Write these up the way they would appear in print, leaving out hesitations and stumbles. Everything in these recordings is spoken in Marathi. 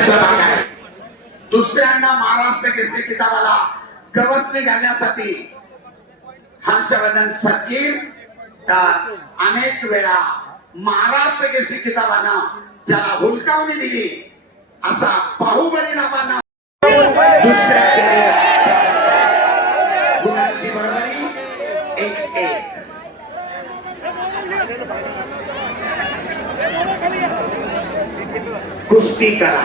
सहभाग आहे. दुसऱ्यांना महाराष्ट्र केसरी किताबाला गवसणी घालण्यासाठी हर्षवर्धन सदगीर तर अनेक वेळा महाराष्ट्र केसरी किताबानं ज्याला हुलकावणी दिली असा बाहुबली नावानं दुसऱ्या गुणांची बरोबरी 1-1. कुस्ती करा,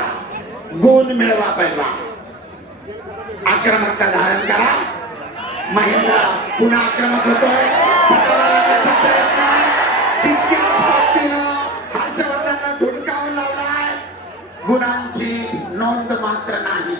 गुण मिळवा, पहिला आक्रमकता धारण करा. महेंद्र पुन्हा आक्रमक होतोय. प्रयत्न तितक्याच ताकदीनं हर्षवर्धननं धुडकावून लावलाय. गुणांची नोंद मात्र नाही.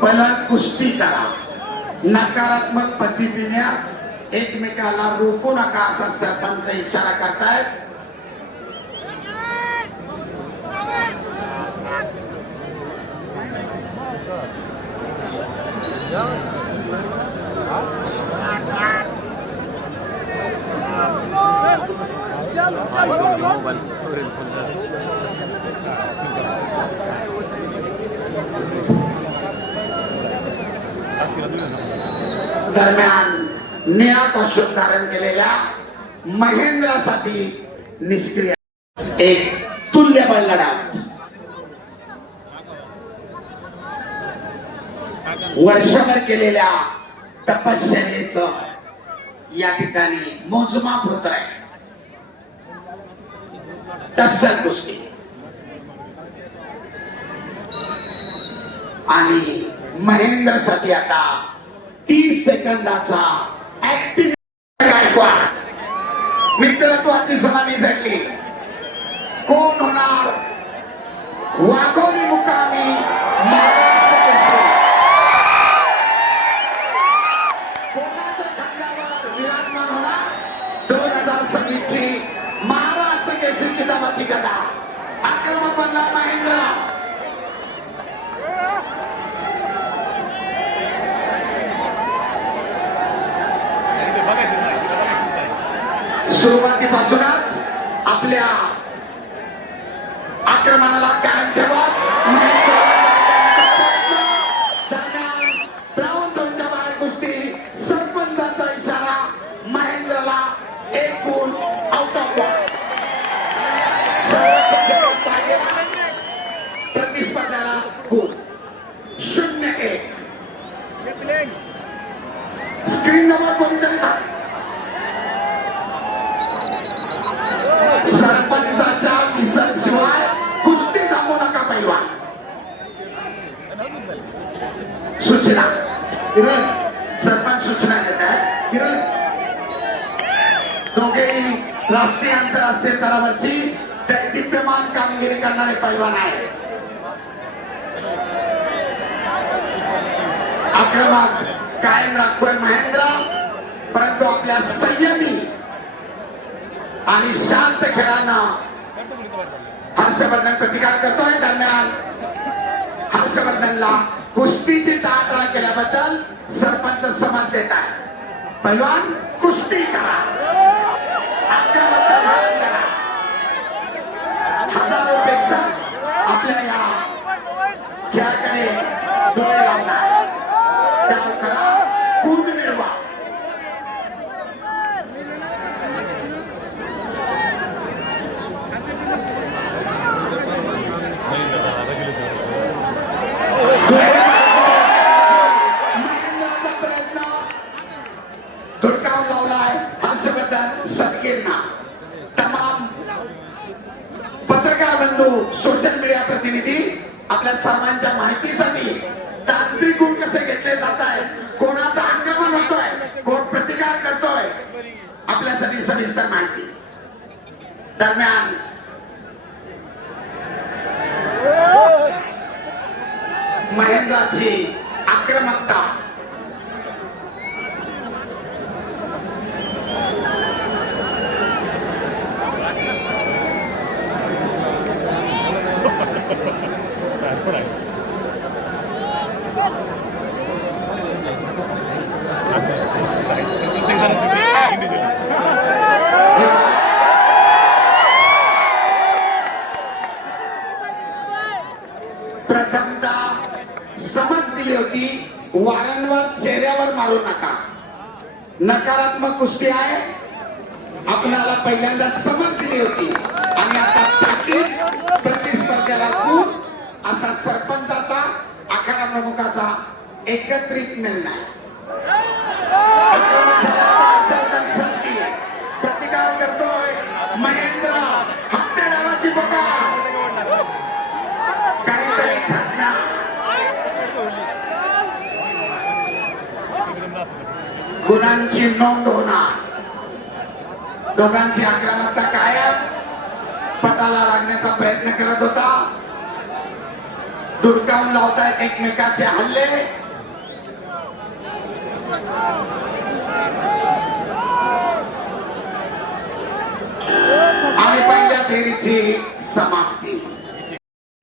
पहिला कुस्ती करा. नकारात्मक पद्धतीने एकमेकाला रोखू नका असा सरपंच इशारा करतायत. दरम्यान निळा कॉस्ट्यूम धारण केलेल्या महेंद्रासाठी निष्क्रिय. एक तुल्यबळ लढत. वर्षभर केलेल्या तपश्चर्येचं या ठिकाणी मोजमाप होत आहे. तत्सम कुस्ती आणि महेंद्रसाठी आता 30 सेकंदाचा ऍक्टिव्ह. गायकवाड मित्रत्वाची सलामी झडली. कोण होणार वाघोली मुकामी महाराष्ट्र केसरी? कोणाच्या खांद्यावर विराजमान होणार 2026 ची महाराष्ट्र केसरी किताबाची गदा? आक्रमक बनला महेंद्र. सुरुवातीपासूनच आपल्या आक्रमणाला कायम ठेवत दरम्यान राऊंड 2च्या बाहेर कुस्ती. सरपंचाचा इशारा. महेंद्रला एक गुण आउट ऑफ बॉल. प्रतिस्पर्ध्याला गुण 0-1. स्क्रीन जवळ कोणीतरी सरपंचाच्या विसर शिवाय कुस्ती थांबवू नका. पैलवान सूचना. सरपंच सूचना देत आहेत. दोघेही राष्ट्रीय आंतरराष्ट्रीय स्तरावरची दैदिप्यमान कामगिरी करणारे पैलवान आहेत. आक्रमक कायम राखतोय महेंद्र, परंतु आपल्या संयमी आणि शांत खेळानं हर्षवर्धन प्रतिकार करतोय. दरम्यान हर्षवर्धनला कुस्तीची टाळाटाळ केल्याबद्दल सरपंच समज देत आहे. पैलवान कुस्ती करा, आक्रमकता धारण करा. हजारोपेक्षा आपल्या या खेळाकडे डोळे लावणार. त्यावर करा, गुण मिळवा. महेंद्राचा प्रयत्न धुडकावून लावलाय हर्षवर्धन सदगीरना. तमाम पत्रकार बंधू, सोशल मीडिया प्रतिनिधी, आपल्या सर्वांच्या माहितीसाठी तांत्रिक गुण कसे घेतले जात आहेत, कोणाचं आक्रमण होतोय, कोण प्रतिकार करतोय, आपल्यासाठी सविस्तर माहिती. दरम्यान महेंद्राची आक्रमकता नका. नकारात्मक कुस्ती आहे. आपणाला पहिल्यांदा समज दिली होती आणि आता ताकीद प्रतिस्पर्ध्याला गुण असा सरपंचाचा आखाडा प्रमुखाचा एकत्रित निर्णय. प्रतिकार करतोय महेंद्र हत्ते नावाची बघा काहीतरी घटना. गुणांची नोंद होणार. दोघांची आक्रमकता कायम. पटाला लागण्याचा प्रयत्न करत होता. धुडकावून लावतायत एकमेकाचे हल्ले. आणि पहिल्या फेरीची समाप्ती.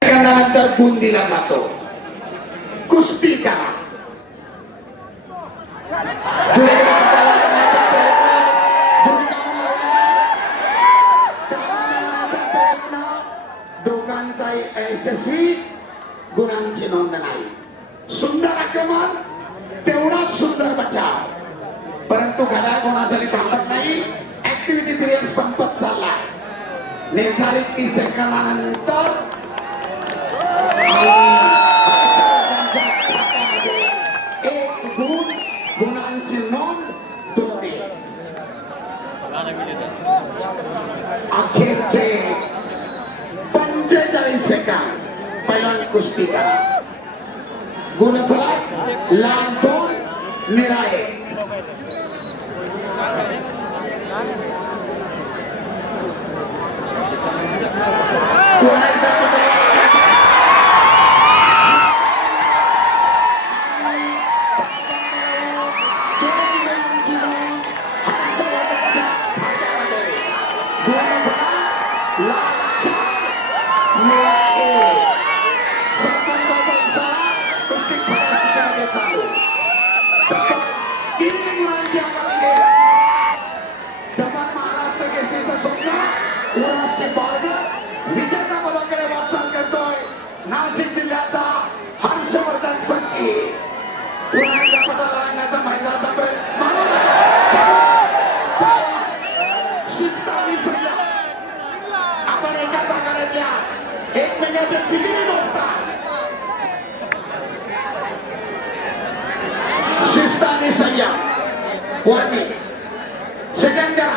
सेकंदानंतर गुण दिला जातो. कुस्ती करा. दोघांचाही यशस्वी. गुणांची नोंद नाही. सुंदर आक्रमण तेवढाच सुंदर बचाव. परंतु घड्याळ कोणासाठी थांबत नाही. ऍक्टिव्हिटी पिरियड संपत चालला. निर्धारित 30 सेकंदानंतर एक गुण. गुणांची नोंद 2. अखेरचे 45 सेकंद. पहिल्यांदा कुस्ती करा. गुणफलक लाल 2 निळा 1. विजेता पदाकडे वाटचाल करतोय नाशिक जिल्ह्याचा हर्षवर्धन संकी. पुन्हा पटाला लागण्याचा मैदानाचा प्रयत्न. शिस्त आणि संयम. आपण एकाच आघाड्यातल्या एकमेकांचे तिघी दोस्त. शिस्त आणि संयम. वॉर्निंग. सेकंड द्या.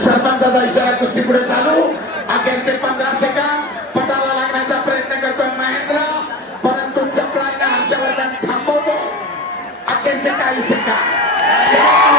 सरपंचाचा इशारा. कुस्ती पुढे चालू. अखेरचे 15 सेकंद. पटाला लागण्याचा प्रयत्न करतोय महेंद्र, परंतु चपळाईने हर्षवर्धन थांबवतो. अखेरचे काही सेकंद.